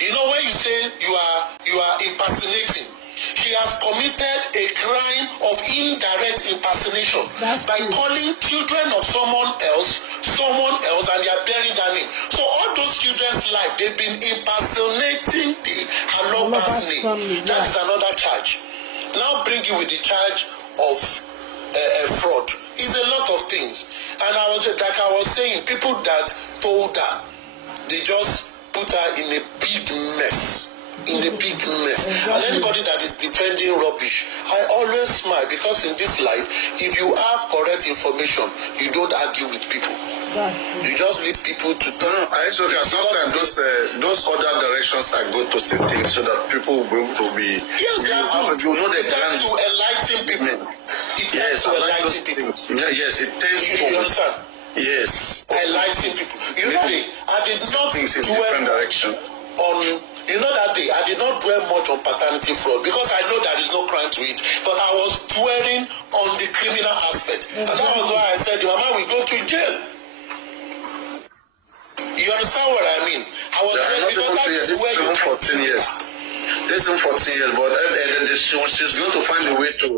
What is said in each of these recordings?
You know, when you say you are impersonating, she has committed a crime of indirect impersonation by calling children of someone else, and they are bearing their name. So all those children's life, they've been impersonating the Aloba's name. That is another charge. Now bring you with the charge of fraud. It's a lot of things. And like I was saying, people that told her, they just put her in a big mess. And anybody that is defending rubbish, I always smile, because in this life, if you have correct information, you don't argue with people. You just leave people to talk. Sometimes those other directions are good to say things so that people will be able to be. Yes, they are good. You know, they tend to enlighten people. It tends to enlighten people. Yes, it tends to. You understand? Yes. Enlighten people. You know, I did not things in different direction. You know, that day I did not dwell much on paternity fraud, because I know there is no crime to it, but I was dwelling on the criminal aspect. And that was why I said, Mama, we go to jail. You understand what I mean? I was because that is where you 14 years. This is 14 years, but she's going to find a way to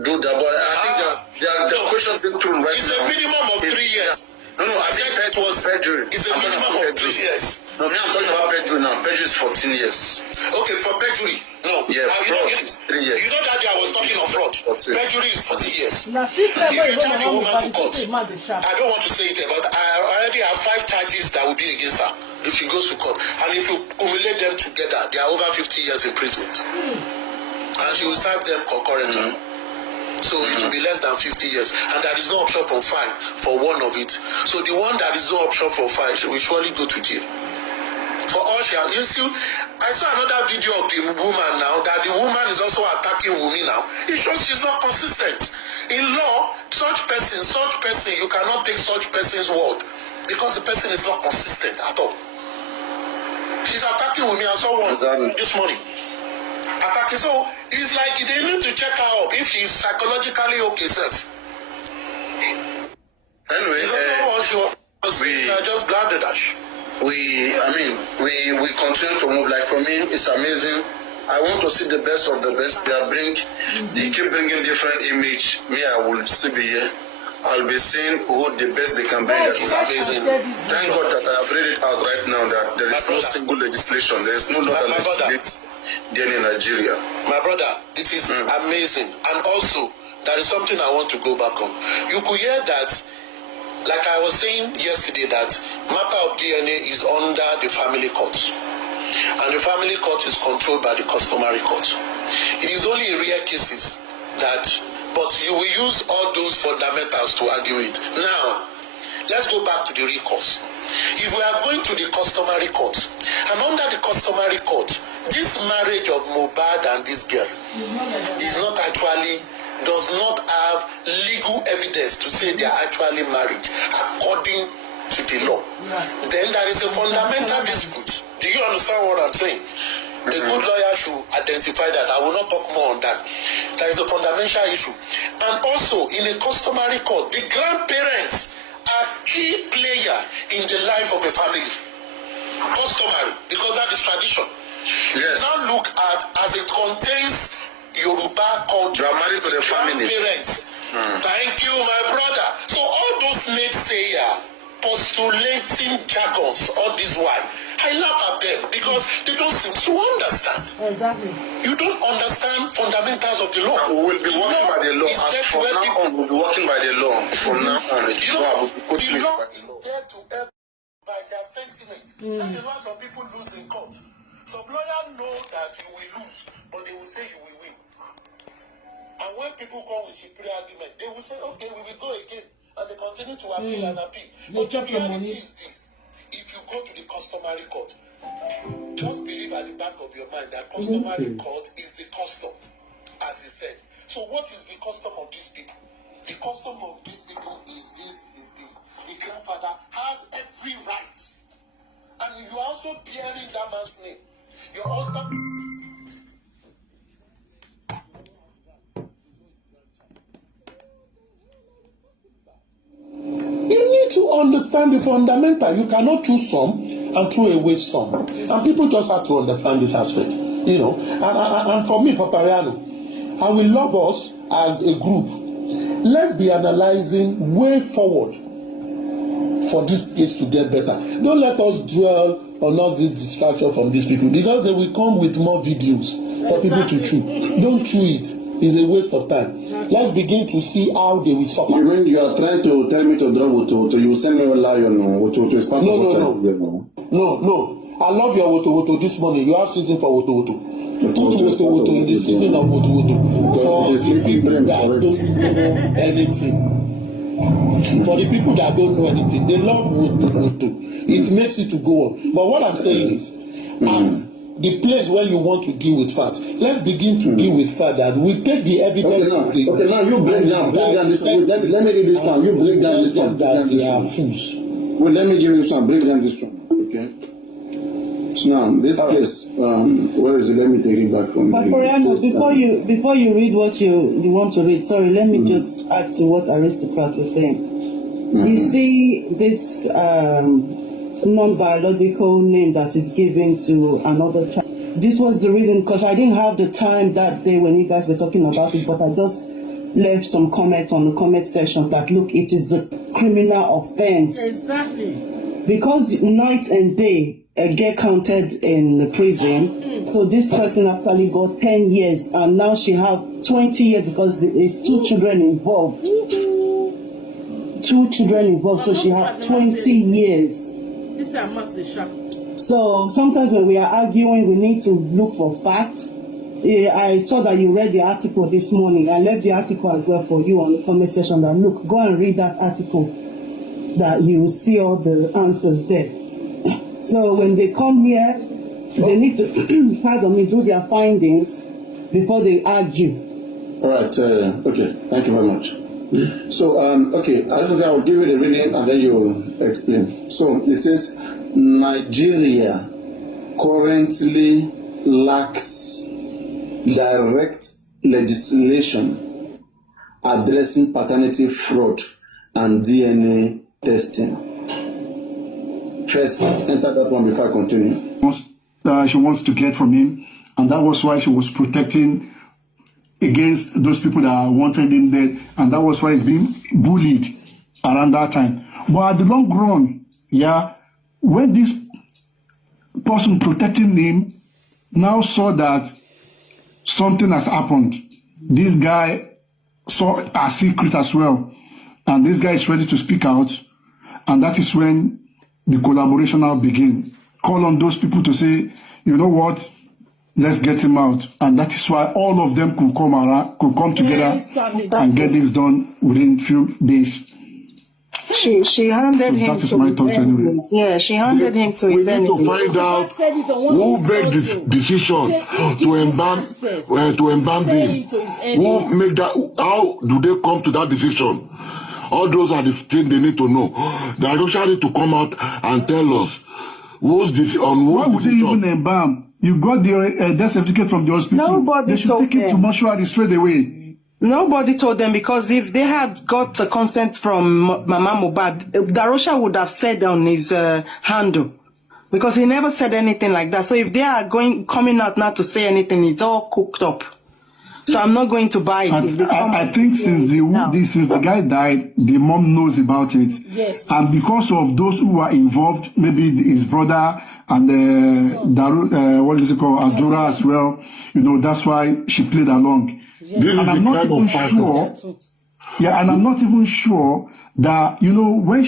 do that. But I think the questions being thrown right now. It's a minimum of 3 years. No, I think that was perjury. It's a minimum of 3 years. No, I'm talking about perjury now. Perjury is 14 years. Okay, for perjury. No. Yeah, fraud is 3 years. You know that day I was talking of fraud. Perjury is 40 years. If you charge a woman to court, I don't want to say it, but I already have 5 charges that will be against her if she goes to court. And if you cumulate them together, they are over 50 years imprisonment. And she will serve them concurrently. So it will be less than 50 years. And there is no option for fine for one of it. So the one that is no option for fine, she will surely go to jail. For all she has, you see, I saw another video of the woman now, that the woman is also attacking Wumi now. It shows she's not consistent. In law, such person, you cannot take such person's word, because the person is not consistent at all. She's attacking Wumi. I saw one this morning. Attacking. So it's like they need to check her up if she's psychologically okay, self. Anyway, we are just glad that we continue to move. Like for me, it's amazing. I want to see the best of the best. They keep bringing different image. Me, I will still be here. I'll be seeing who the best they can bring. That is amazing. Thank God that I have read it out right now that there is no single legislation. There is no law that legislates there in Nigeria. My brother, it is amazing. And also, there is something I want to go back on. You could hear that, like I was saying yesterday, that matter of DNA is under the family court. And the family court is controlled by the customary court. It is only in rare cases that, but you will use all those fundamentals to argue it. Now, let's go back to the recourse. If we are going to the customary court, and under the customary court, this marriage of Mohbad and this girl does not have legal evidence to say they are actually married according to the law. Then there is a fundamental dispute. Do you understand what I'm saying? A good lawyer should identify that. I will not talk more on that. There is a fundamental issue. And also, in a customary court, the grandparents are key player in the life of a family. Customary, because that is tradition. Yes. Now look at, as it contains Yoruba culture, married to the family. Grandparents. Thank you, my brother. So all those naysayers postulating jargons, all this while, I laugh at them because they don't seem to understand. Exactly. You don't understand fundamentals of the law. And we will be working by the law. As from now on, we'll be working by the law. From now on, it's the law is there to help by their sentiment. That is why some people lose in court. Some lawyers know that you will lose, but they will say you will win. And when people come with superior argument, they will say, okay, we will go again. And they continue to appeal and appeal. But the reality is this. If you go to the customary court, just believe at the back of your mind that customary court is the custom, as he said. So what is the custom of these people? The custom of these people is this. The grandfather has every right. And you are also bearing that man's name. Your husband... You need to understand the fundamental. You cannot choose some and threw away some. And people just have to understand this aspect, you know. And for me, Papariano, I will love us as a group. Let's be analyzing way forward for this place to get better. Don't let us dwell on all this distraction from these people, because they will come with more videos for people to chew. Don't chew it. It's a waste of time. Let's begin to see how they will suffer. You mean you are trying to tell me to drop Woto? You send me a lion to expand? No. I love your Woto this morning. You have season for Woto. Put Woto in the season of Woto. For the people that don't know anything. For the people that don't know anything, they love Woto. It makes it to go on. But what I'm saying is, as the place where you want to deal with facts, let's begin to deal with facts that we take the evidence. Okay, now you break down this one. Let me do this one. You break down this one. That they are fools. Well, let me give you some. Break down this one. Okay. So now this case, where is it? Let me take it back from. Before you read what you want to read, sorry, let me just add to what Aristocrat was saying. You see this non-biological name that is given to another child. This was the reason, because I didn't have the time that day when you guys were talking about it, but I just left some comments on the comment section that, look, it is a criminal offense. Exactly. Because night and day get counted in the prison, so this person actually got 10 years, and now she have 20 years because there's 2 children involved. 2 children involved, so she has 20 years. So sometimes when we are arguing, we need to look for facts. I saw that you read the article this morning. I left the article as well for you on the comment section. That look, go and read that article. That you will see all the answers there. So when they come here, they need to pardon me, do their findings before they argue. All right. Okay. Thank you very much. So, okay, I will give you the reading and then you will explain. So, it says, Nigeria currently lacks direct legislation addressing paternity fraud and DNA testing. First, enter that one before I continue. She wants to get from him, and that was why she was protecting against those people that wanted him dead, and that was why he's being bullied around that time. But at the long run, when this person protecting him now saw that something has happened, this guy saw a secret as well, and this guy is ready to speak out, and that is when the collaboration now begins. Call on those people to say, you know what, let's get him out, and that is why all of them could come together and get this done within few days. She handed him to his enemies. Yeah, she handed him to his enemies. We need to find out who made this decision to embalm him. Who made that? How do they come to that decision? All those are the things they need to know. They actually need to come out and tell us who's this on what would you even embalm? You got the death certificate from the hospital. Nobody they should take it to mortuary straight away. Nobody told them, because if they had got a consent from Mama Mohbad, Darosha would have said on his handle, because he never said anything like that. So if they are coming out now to say anything, it's all cooked up. So I'm not going to buy it. I think since the guy died, the mom knows about it. Yes. And because of those who are involved, maybe his brother and what is it called, Adura as well, you know, that's why she played along. This and I'm not even sure. Yeah, and I'm not even sure that, you know, when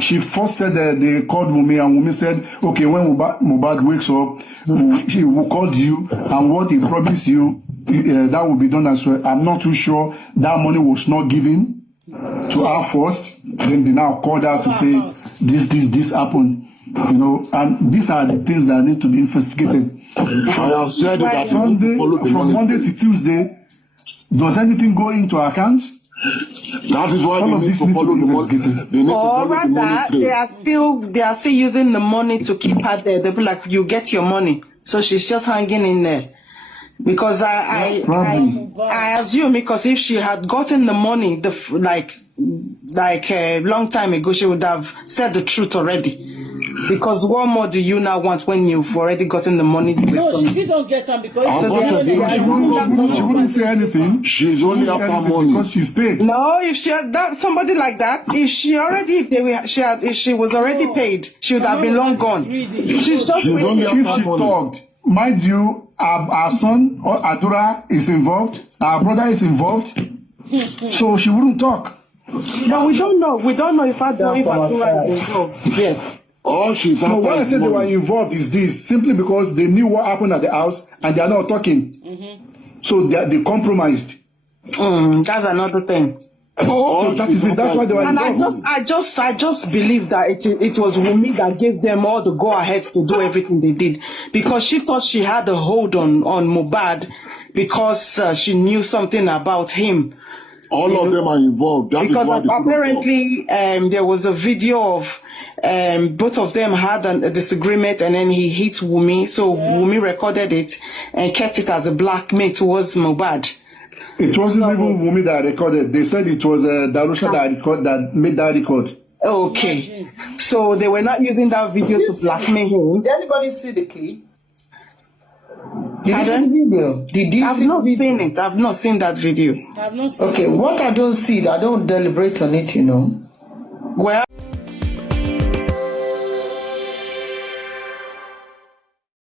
she first said that they called Wumi, and Wumi said, okay, when Mohbad wakes up, he will call you, and what he promised you, that will be done as well. I'm not too sure that money was not given to her first. Then they now called her to say this happened. You know, and these are the things that need to be investigated. I have said that from Monday to Tuesday, does anything go into our accounts? That is why they need to follow the money. Or rather, they are still using the money to keep her there. They'll be like, you get your money. So she's just hanging in there. Because I assume, because if she had gotten the money, like a long time ago, she would have said the truth already. Because what more do you now want when you've already gotten the money? No, she didn't get them because she wouldn't say anything. She's only after money because she's paid. No, if she had that, somebody like that, if she was already paid, she would have been long gone. She's just waiting. If she talked, mind you, our son or Adura is involved, our brother is involved, so she wouldn't talk. But we don't know. We don't know if Adura is involved. Yes. No, when I said they were involved is this, simply because they knew what happened at the house and they are not talking. So they compromised. That's another thing. So that is it. That's why they were involved. And I just believe that it was Wunmi that gave them all the go ahead to do everything they did, because she thought she had a hold on Mohbad because she knew something about him. All of them are involved. Because apparently there was a video of both of them had a disagreement, and then he hit Wunmi. So Wunmi recorded it and kept it as a blackmail towards Mohbad. It wasn't even Wunmi that recorded. They said it was Darusha that made that record. Okay. So they were not using that video to blackmail him. Did anybody see the clip? Did you see the video? Did you I've not seen it. I've not seen that video. I've not seen Okay, it. what I don't see, I don't deliberate on it, you know. Well.